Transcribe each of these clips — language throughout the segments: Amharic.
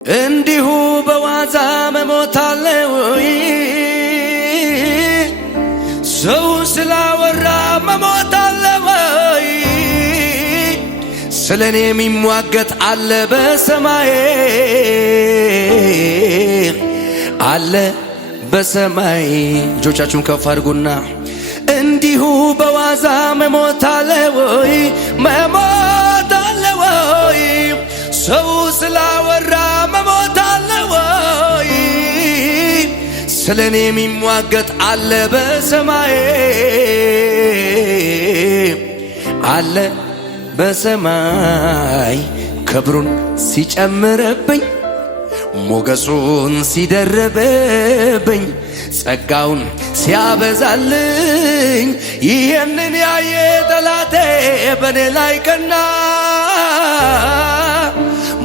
እንዲሁ በዋዛ መሞት አለ ወይ? ሰው ስላወራ መሞት አለ ወይ? ስለኔ የሚሟገት አለ በሰማይ አለ በሰማይ። እጆቻችሁን ከፍ አድርጉና እንዲሁ በዋዛ መሞት አለ ወይ? መሞት አለ ወይ? ሰው ስላወራ መሞት አለ ወይ? ስለኔ የሚሟገት አለ በሰማይ አለ በሰማይ። ክብሩን ሲጨምርብኝ ሞገሱን ሲደርብብኝ ጸጋውን ሲያበዛልኝ ይህንን ያየ ጠላቴ በኔ ላይ ቀና።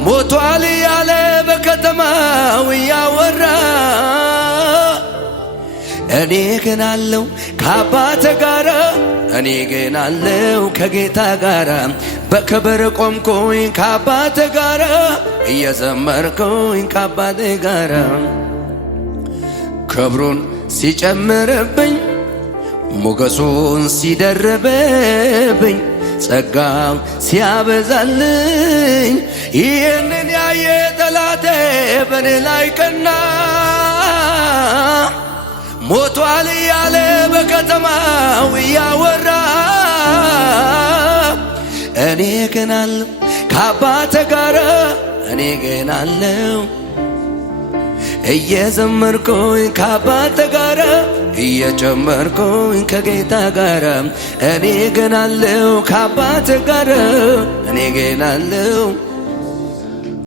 ሞቷል ያለ በከተማው እያወራ እኔ ግን አለው ከአባቴ ጋር፣ እኔ ግን አለው ከጌታ ጋር። በክብር ቆምኩኝ ከአባቴ ጋር፣ እየዘመርኩኝ ከአባቴ ጋር። ክብሩን ሲጨምርብኝ ሞገሱን ሲደርብብኝ ጸጋው ሲያበዛልኝ ይህንን ያየ ጠላቴ በኔ ላይ ቀና። ሞቷል ያለ በከተማው እያወራ እኔ ግን አለው ከአባቴ ጋር፣ እኔ ግን አለው እየዘመርኩኝ ከአባቴ ጋር፣ እየጨመርኩኝ ከጌታ ጋር። እኔ ግን አለው ከአባቴ ጋር፣ እኔ ግን አለው